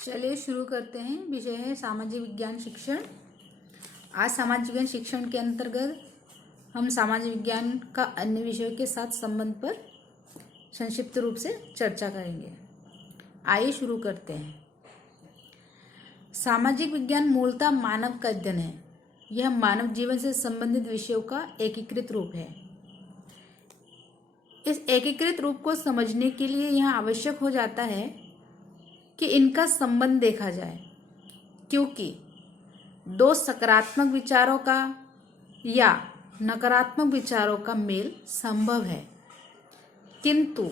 चलिए शुरू करते हैं। विषय है सामाजिक विज्ञान शिक्षण। आज सामाजिक विज्ञान शिक्षण के अंतर्गत हम सामाजिक विज्ञान का अन्य विषयों के साथ संबंध पर संक्षिप्त रूप से चर्चा करेंगे। आइए शुरू करते हैं। सामाजिक विज्ञान मूलतः मानव का अध्ययन है। यह मानव जीवन से संबंधित विषयों का एकीकृत रूप है। इस एकीकृत रूप को समझने के लिए यह आवश्यक हो जाता है कि इनका संबंध देखा जाए, क्योंकि दो सकारात्मक विचारों का या नकारात्मक विचारों का मेल संभव है, किंतु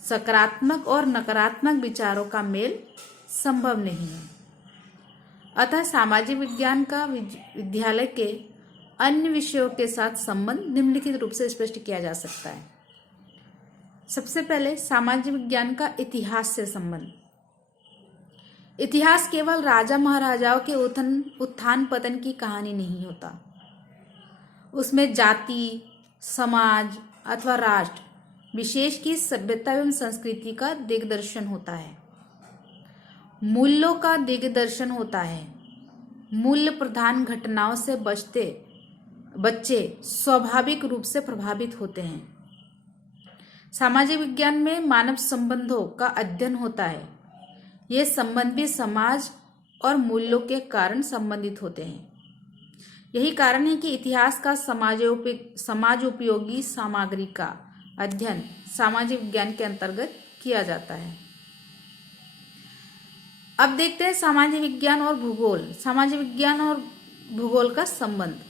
सकारात्मक और नकारात्मक विचारों का मेल संभव नहीं है। अतः सामाजिक विज्ञान का विद्यालय के अन्य विषयों के साथ संबंध निम्नलिखित रूप से स्पष्ट किया जा सकता है। सबसे पहले सामाजिक विज्ञान का इतिहास से संबंध। इतिहास केवल राजा महाराजाओं के उत्थान पतन की कहानी नहीं होता। उसमें जाति, समाज अथवा राष्ट्र विशेष की सभ्यता एवं संस्कृति का दिग्दर्शन होता है। मूल्यों का दिग्दर्शन होता है। मूल्य प्रधान घटनाओं से बच्चे स्वाभाविक रूप से प्रभावित होते हैं। सामाजिक विज्ञान में मानव संबंधों का अध्ययन होता है। ये संबंध भी समाज और मूल्यों के कारण संबंधित होते हैं। यही कारण है कि इतिहास का समाज उपयोगी सामग्री का अध्ययन सामाजिक विज्ञान के अंतर्गत किया जाता है। अब देखते हैं सामाजिक विज्ञान और भूगोल। सामाजिक विज्ञान और भूगोल का संबंध।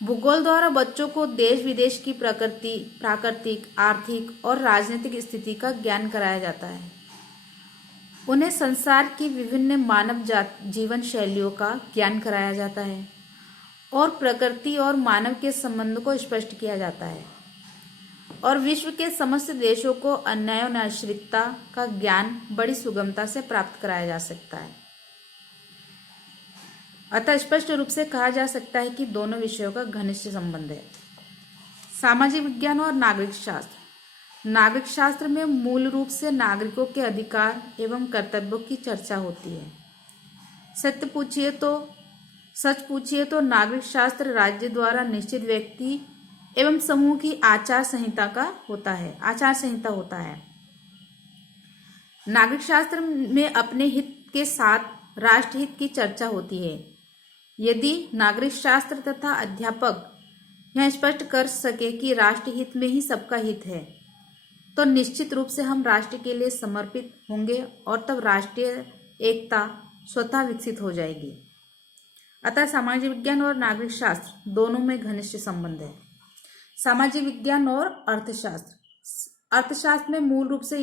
भूगोल द्वारा बच्चों को देश विदेश की प्रकृति, प्राकृतिक, आर्थिक और राजनीतिक स्थिति का ज्ञान कराया जाता है। उन्हें संसार की विभिन्न मानव जीवन शैलियों का ज्ञान कराया जाता है और प्रकृति और मानव के संबंध को स्पष्ट किया जाता है और विश्व के समस्त देशों को अन्याय और आश्रितता का ज्ञान बड़ी सुगमता से प्राप्त कराया जा सकता है। अतः स्पष्ट रूप से कहा जा सकता है कि दोनों विषयों का घनिष्ठ संबंध है। सामाजिक विज्ञान और नागरिक शास्त्र। नागरिक शास्त्र में मूल रूप से नागरिकों के अधिकार एवं कर्तव्यों की चर्चा होती है। सच पूछिए तो नागरिक शास्त्र राज्य द्वारा निश्चित व्यक्ति एवं समूह की आचार संहिता होता है। नागरिक शास्त्र में अपने हित के साथ राष्ट्रहित की चर्चा होती है। यदि नागरिक शास्त्र तथा अध्यापक यह स्पष्ट कर सके कि राष्ट्रहित में ही सबका हित है, तो निश्चित रूप से हम राष्ट्र के लिए समर्पित होंगे और तब राष्ट्रीय एकता स्वतः विकसित हो जाएगी। अतः सामाजिक विज्ञान और नागरिक शास्त्र दोनों में घनिष्ठ संबंध है। सामाजिक विज्ञान और अर्थशास्त्र। अर्थशास्त्र में मूल रूप से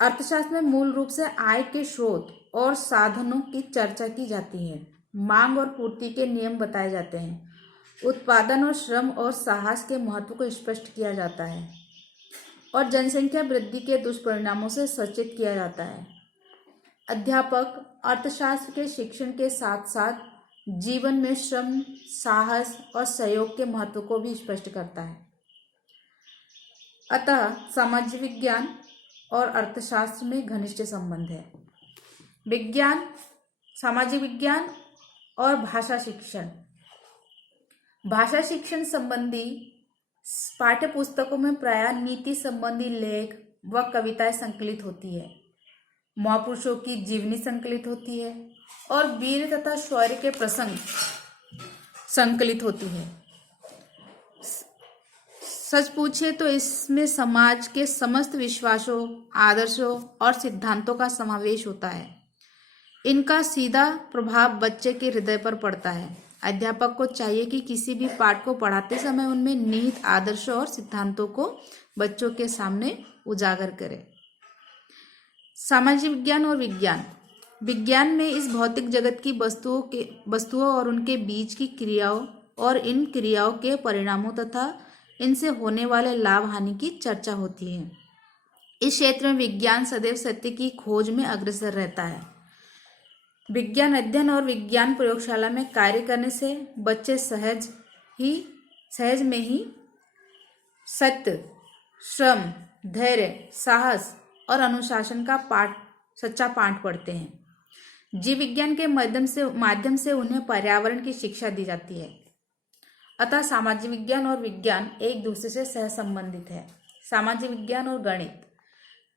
अर्थशास्त्र में मूल रूप से आय के स्रोत और साधनों की चर्चा की जाती है। मांग और पूर्ति के नियम बताए जाते हैं। उत्पादन और श्रम और साहस के महत्व को स्पष्ट किया जाता है और जनसंख्या वृद्धि के दुष्परिणामों से सचेत किया जाता है। अध्यापक अर्थशास्त्र के शिक्षण के साथ साथ जीवन में श्रम, साहस और सहयोग के महत्व को भी स्पष्ट करता है। अतः सामाजिक विज्ञान और अर्थशास्त्र में घनिष्ठ संबंध है। सामाजिक विज्ञान और भाषा शिक्षण। भाषा शिक्षण संबंधी पाठ्य पुस्तकों में प्रायः नीति संबंधी लेख व कविताएं संकलित होती है। महापुरुषों की जीवनी संकलित होती है और वीर तथा शौर्य के प्रसंग संकलित होती है। सच पूछे तो इसमें समाज के समस्त विश्वासों, आदर्शों और सिद्धांतों का समावेश होता है। इनका सीधा प्रभाव बच्चे के हृदय पर पड़ता है। अध्यापक को चाहिए कि किसी भी पाठ को पढ़ाते समय उनमें निहित आदर्शों और सिद्धांतों को बच्चों के सामने उजागर करे। सामाजिक विज्ञान और विज्ञान में इस भौतिक जगत की वस्तुओं और उनके बीच की क्रियाओं और इन क्रियाओं के परिणामों तथा इनसे होने वाले लाभ हानि की चर्चा होती है। इस क्षेत्र में विज्ञान सदैव सत्य की खोज में अग्रसर रहता है। विज्ञान अध्ययन और विज्ञान प्रयोगशाला में कार्य करने से बच्चे सहज में ही सत्य, श्रम, धैर्य, साहस और अनुशासन का सच्चा पाठ पढ़ते हैं। जीव विज्ञान के माध्यम से उन्हें पर्यावरण की शिक्षा दी जाती है। अतः सामाजिक विज्ञान और विज्ञान एक दूसरे से सहसंबंधित है। सामाजिक विज्ञान और गणित।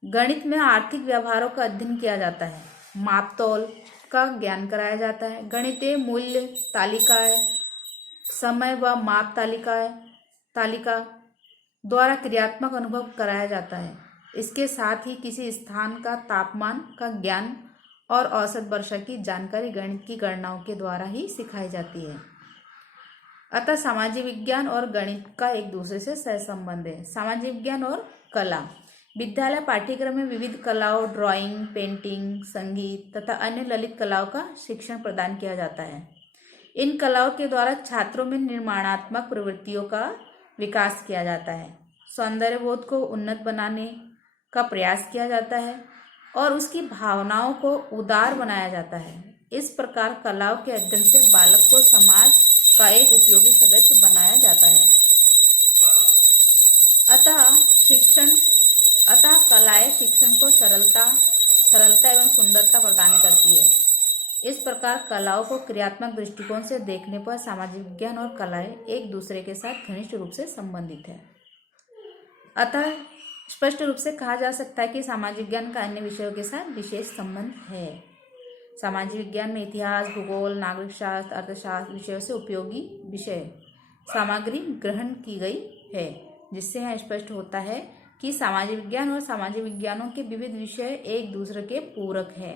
गणित में आर्थिक व्यवहारों का अध्ययन किया जाता है, मापतोल का ज्ञान कराया जाता है। गणितीय मूल्य तालिकाएं, समय व माप तालिका द्वारा क्रियात्मक अनुभव कराया जाता है। इसके साथ ही किसी स्थान का तापमान का ज्ञान और औसत वर्षा की जानकारी गणित की गणनाओं के द्वारा ही सिखाई जाती है। अतः सामाजिक विज्ञान और गणित का एक दूसरे से सहसंबंध है। सामाजिक विज्ञान और कला। विद्यालय पाठ्यक्रम में विविध कलाओं, ड्राइंग, पेंटिंग, संगीत तथा अन्य ललित कलाओं का शिक्षण प्रदान किया जाता है। इन कलाओं के द्वारा छात्रों में निर्माणात्मक प्रवृत्तियों का विकास किया जाता है, सौंदर्य बोध को उन्नत बनाने का प्रयास किया जाता है और उसकी भावनाओं को उदार बनाया जाता है। इस प्रकार कलाओं के अध्ययन से बालक को समाज का एक उपयोगी सदस्य बनाया जाता है। अतः कलाएं शिक्षण को सरलता एवं सुंदरता प्रदान करती है। इस प्रकार कलाओं को क्रियात्मक दृष्टिकोण से देखने पर सामाजिक विज्ञान और कलाएं एक दूसरे के साथ घनिष्ठ रूप से संबंधित है। अतः स्पष्ट रूप से कहा जा सकता है कि सामाजिक विज्ञान का अन्य विषयों के साथ विशेष संबंध है। सामाजिक विज्ञान में इतिहास, भूगोल, नागरिक शास्त्र, अर्थशास्त्र विषयों से उपयोगी विषय सामग्री ग्रहण की गई है, जिससे यह स्पष्ट होता है कि सामाजिक विज्ञान और सामाजिक विज्ञानों के विविध विषय एक दूसरे के पूरक है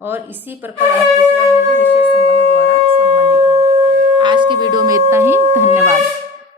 और इसी प्रकार विषय संबंध द्वारा संबंधित है। आज की वीडियो में इतना ही। धन्यवाद।